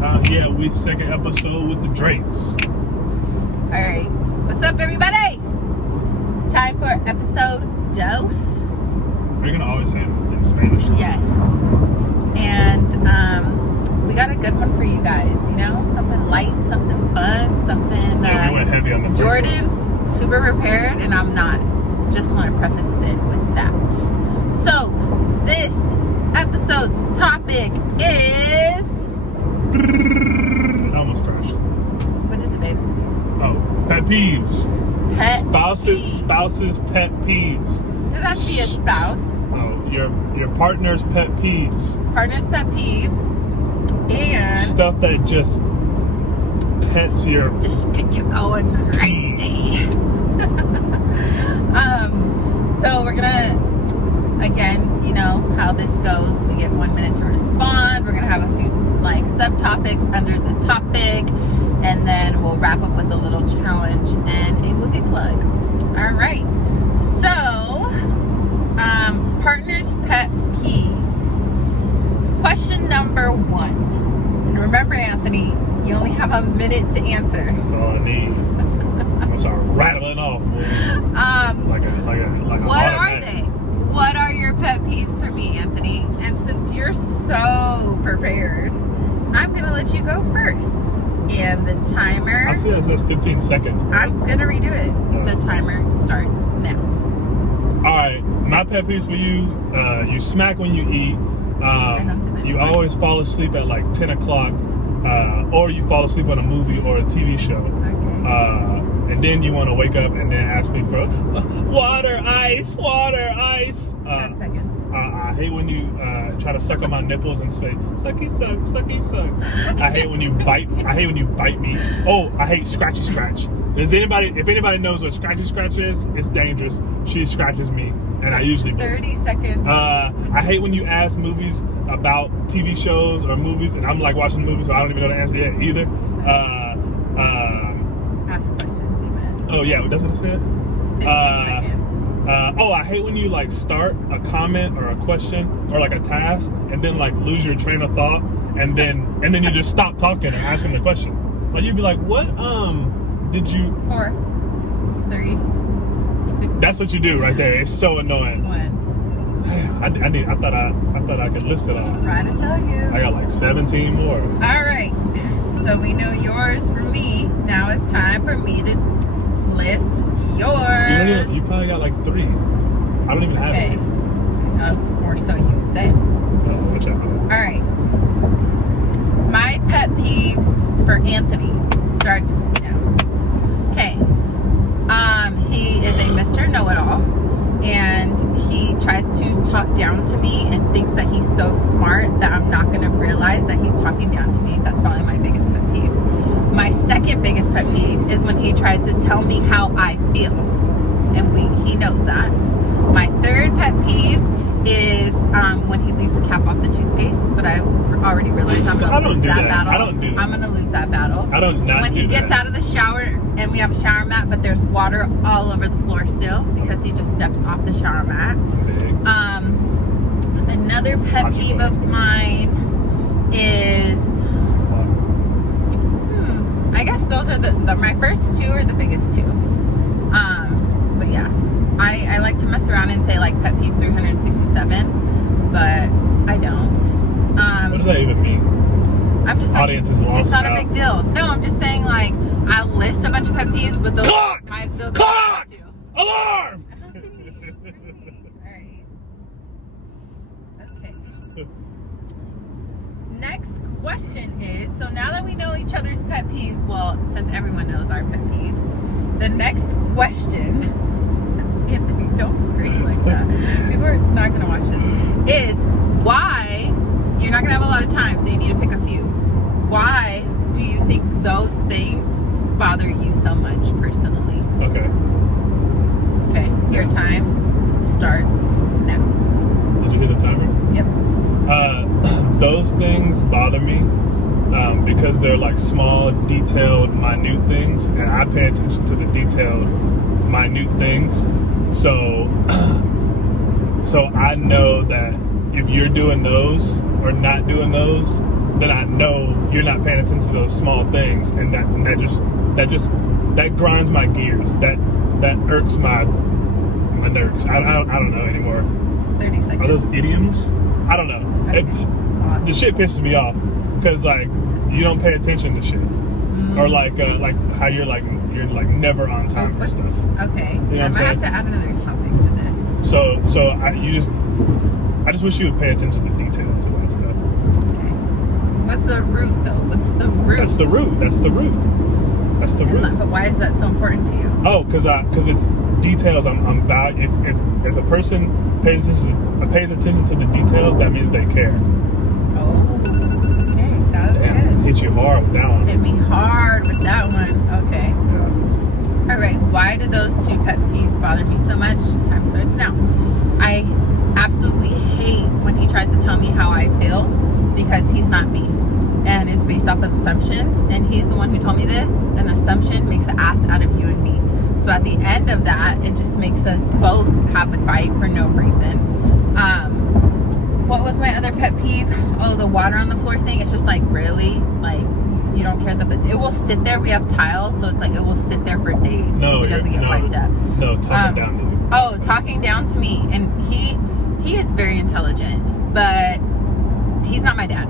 Yeah, we second episode with the Drakes. All right. What's up, everybody? Time for episode dos. Are you gonna always say it in Spanish? Yes. And we got a good one for you guys. You know, something light, something fun, something. Yeah, we went heavy on the first Jordan's one. super prepared, and I'm not. Just want to preface it with that. So, this episode's topic is. I almost crashed. What is it, babe? Oh, pet peeves. Pet Spouses pet peeves. Does that have to be a spouse? Oh, your partner's pet peeves. Partner's pet peeves. And Stuff that just pets your. just get you going crazy. So we're gonna, again, you know how this goes. We get 1 minute to respond. We're gonna have a few like subtopics under the topic, and then we'll wrap up with a little challenge and a movie plug. All right. So, partner's pet peeves. Question number 1. And remember, Anthony, you only have a minute to answer. That's all I need. I'm gonna start rattling off. Like a What are they? What are your pet peeves for me, Anthony? And since you're so prepared, I'm gonna let you go first. And the timer. I see that says 15 seconds. I'm gonna redo it. The timer starts now. All right, my pet peeves for you: you smack when you eat. You always fall asleep at like 10 o'clock, or you fall asleep on a movie or a TV show. Okay. And then you want to wake up and then ask me for water, ice. 10 seconds. I hate when you try to suck on my nipples and say sucky suck, sucky suck. I hate when you bite. I hate when you bite me. Oh, I hate scratchy scratch. If anybody knows what scratchy scratch is, it's dangerous. She scratches me, and I usually bite. 30 seconds. I hate when you ask movies about TV shows or movies, and I'm like watching the movie, so I don't even know the answer yet either. Ask questions, you meant. Oh yeah, that's what I said. 15 seconds. I hate when you like start a comment or a question or like a task and then like lose your train of thought and then you just stop talking and asking the question. Like you'd be like, "What did you?" 4, 3, 2. That's what you do right there. It's so annoying. 1. I thought I could list it all. Try to tell you. I got like 17 more. All right. So we know yours for me. Now it's time for me to list yours. You probably got like 3. I don't even have Okay. it. Or so you say. Whichever. All right. My pet peeves for Anthony starts now. Okay. He is a Mr. Know-it-all, and he tries to talk down to me and thinks that he's so smart that I'm not going to realize that he's talking down to me. That's probably my biggest pet peeve. My second biggest pet peeve is when he tries to tell me how I feel, and he knows that. My third pet peeve is when he leaves the cap off the toothpaste, but I already realized I'm going to lose that battle. I don't do that. I'm going to lose that battle. I don't not When do he gets that. out of the shower and we have a shower mat, but there's water all over the floor still because he just steps off the shower mat. Another pet peeve of mine is I guess those are my first 2 are the biggest 2. But yeah, I like to mess around and say like pet peeve 367, but I don't. What does that even mean? I'm just Audience is lost. It's not a big deal. No, I'm just saying like I'll list a bunch of pet peeves, but those Clock! those Clock! are my 2. Alarm! Alright. Okay. Next question is, so now that we know each other's pet peeves, well, since everyone knows our pet peeves, the next question, Anthony, don't scream like that. People are not going to watch this, is why, you're not going to have a lot of time, so you need to pick a few. Why do you think those things bother you so much personally? Okay. Okay, your time starts now. Did you hear the timer? Yep. Those things bother me because they're like small, detailed, minute things, and I pay attention to the detailed, minute things. So I know that if you're doing those or not doing those, then I know you're not paying attention to those small things, and that grinds my gears. That irks my nerves. I don't know anymore. 30 seconds. Are those idioms? I don't know. Okay. The shit pisses me off because like you don't pay attention to shit, or like how you're never on time for stuff. Okay. You know I'm gonna have to add another topic to this. So I just wish you would pay attention to the details about stuff. Okay. What's the root though? What's the root? That's the root. But why is that so important to you? Oh, because it's details. I'm if a person pays attention to the details, that means they care. Oh, okay, that was good. Hit you hard with that one. Hit me hard with that one. Okay. Yeah. All right. Why do those two pet peeves bother me so much? Time starts now. I absolutely hate when he tries to tell me how I feel because he's not me. And it's based off of assumptions. And he's the one who told me this. An assumption makes an ass out of you and me. So at the end of that, it just makes us both have a fight for no reason. What was my other pet peeve? Oh, the water on the floor thing. It's just like, really? Like, you don't care that it will sit there. We have tiles, so it's like it will sit there for days if it doesn't get wiped up. No, talking down to you. Oh, talking down to me. And he is very intelligent, but he's not my dad.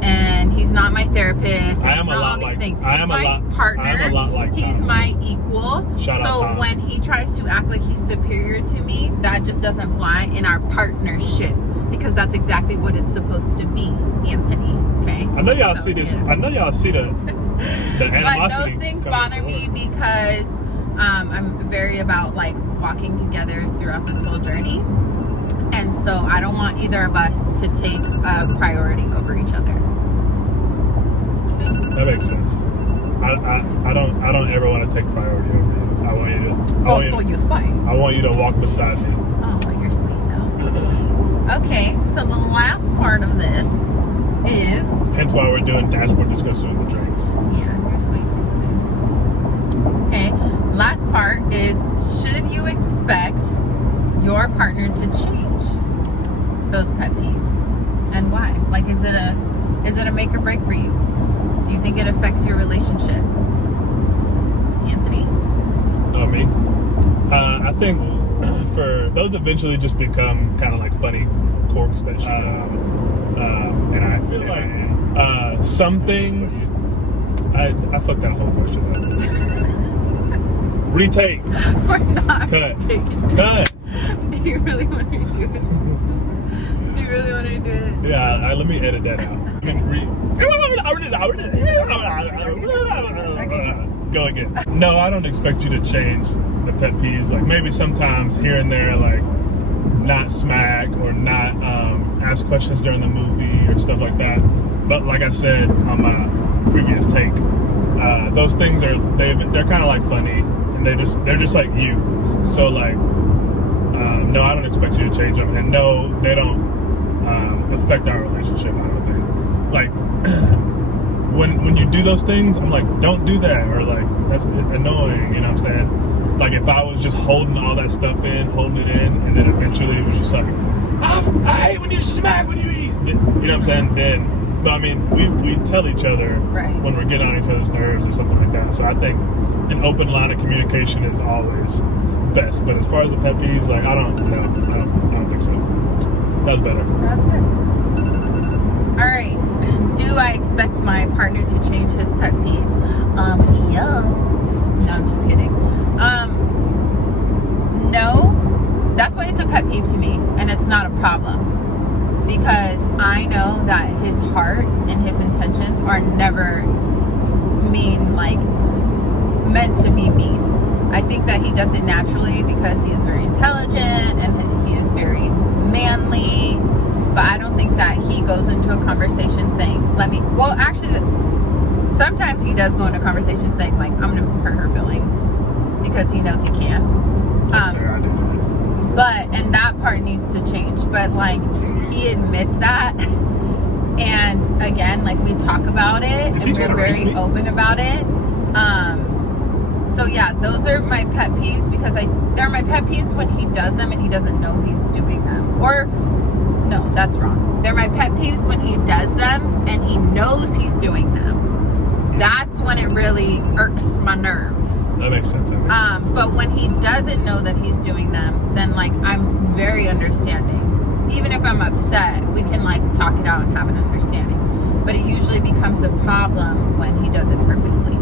And he's not my therapist. I am a lot like things. I am my a lot partner. I am a lot like Tom. He's my equal. Shout out Tom. When he tries to act like he's superior to me, that just doesn't fly in our partnership because that's exactly what it's supposed to be, Anthony. Okay. I know y'all see this. I know y'all see the animosity. But those things bother me because I'm very about like walking together throughout this whole journey. And so I don't want either of us to take a priority over each other. That makes sense. I don't ever want to take priority over you. I want you to walk beside me. Oh, you're sweet though. Okay, so the last part of this is. Hence why we're doing dashboard discussion with the drinks. Yeah, you're sweet. Thanks, okay, last part is: should you expect your partner to change those pet peeves, and why? Like, is it a make or break for you? Do you think it affects your relationship, Anthony? Me? I think for those eventually just become kind of like funny quirks that you and I feel like some things. I fucked that whole question up. Retake. We're not Cut. taking it. Cut. Do you really want to do it? Do you really want to do it? Yeah, let me edit that out. Go again. No, I don't expect you to change the pet peeves. Like maybe sometimes here and there, like not smack or not ask questions during the movie or stuff like that. But like I said on my previous take, those things they're kind of like funny and they're just like you. So like. No, I don't expect you to change them, and no, they don't affect our relationship. I don't think. Like when you do those things, I'm like, don't do that, or like that's annoying. You know what I'm saying? Like if I was just holding all that stuff in, and then eventually it was just like, I hate when you smack when you eat. You know what I'm saying? Then, but I mean, we tell each other when we're getting on each other's nerves or something like that. So I think an open line of communication is always best. But as far as the pet peeves, like I don't think so. That was better. That's good. All right. Do I expect my partner to change his pet peeves? Yes. No, I'm just kidding. No. That's why it's a pet peeve to me, and it's not a problem. Because I know that his heart and his intentions are never mean, like meant to be mean. I think that he does it naturally because he is very intelligent and he is very manly. But I don't think that he goes into a conversation saying, actually, sometimes he does go into a conversation saying, like, I'm going to hurt her feelings because he knows he can. And that part needs to change. But, like, he admits that. And, again, like, we talk about it. And we're very open about it. So yeah, those are my pet peeves because they're my pet peeves when he does them and he doesn't know he's doing them. Or No, that's wrong. They're my pet peeves when he does them and he knows he's doing them. That's when it really irks my nerves. That makes sense. But when he doesn't know that he's doing them, then like I'm very understanding. Even if I'm upset, we can like talk it out and have an understanding. But it usually becomes a problem when he does it purposely.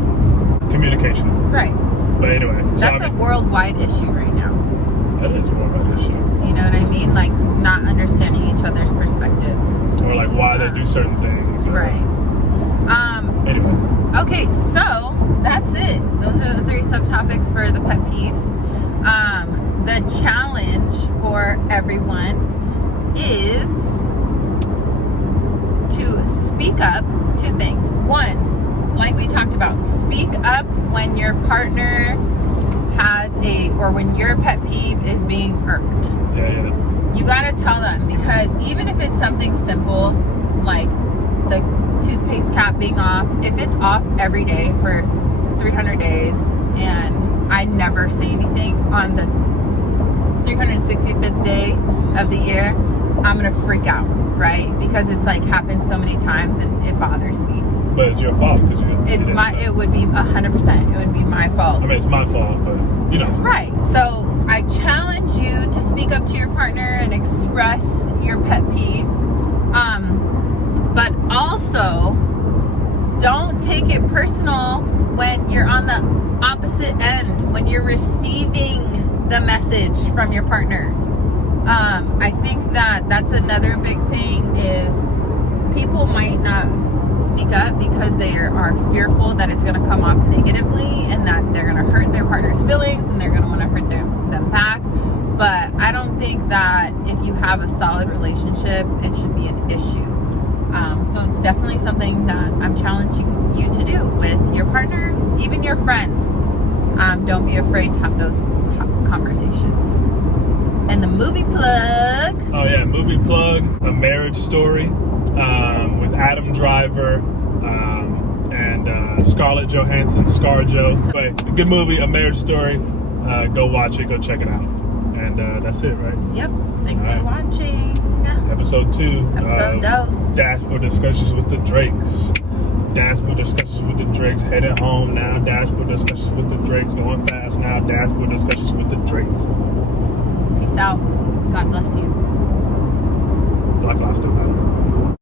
Communication. Right. But anyway. That's a worldwide issue right now. That is a worldwide issue. You know what I mean? Like not understanding each other's perspectives. Or like why they do certain things. Or, right. Anyway. Okay, so that's it. Those are the 3 subtopics for the pet peeves. The challenge for everyone is to speak up. 2 things. 1, like we talked about, speak up when your partner has or when your pet peeve is being irked. Yeah. You gotta tell them, because even if it's something simple like the toothpaste cap being off, if it's off every day for 300 days and I never say anything on the 365th day of the year, I'm gonna freak out, right? Because it's like happened so many times and it bothers me. But it's your fault because it would be 100%. It would be my fault. I mean, it's my fault, but you know. Right. So I challenge you to speak up to your partner and express your pet peeves. But also, don't take it personal when you're on the opposite end, when you're receiving the message from your partner. I think that's another big thing is people might not speak up because they are fearful that it's going to come off negatively and that they're going to hurt their partner's feelings and they're going to want to hurt them back. But I don't think that if you have a solid relationship, it should be an issue. So it's definitely something that I'm challenging you to do with your partner, even your friends. Don't be afraid to have those conversations. And the movie plug. Oh yeah, movie plug, A Marriage Story, with Adam Driver and Scarlett Johansson, ScarJo. But good movie, A Marriage Story. Go watch it, go check it out. And that's it, right? Yep. Thanks for watching. Episode 2. Episode dos. Dashboard discussions with the Drakes. Dashboard discussions with the Drakes. Headed home now. Dashboard discussions with the Drakes. Going fast now. Dashboard discussions with the Drakes. Peace out. God bless you. Black Lives Don't Matter.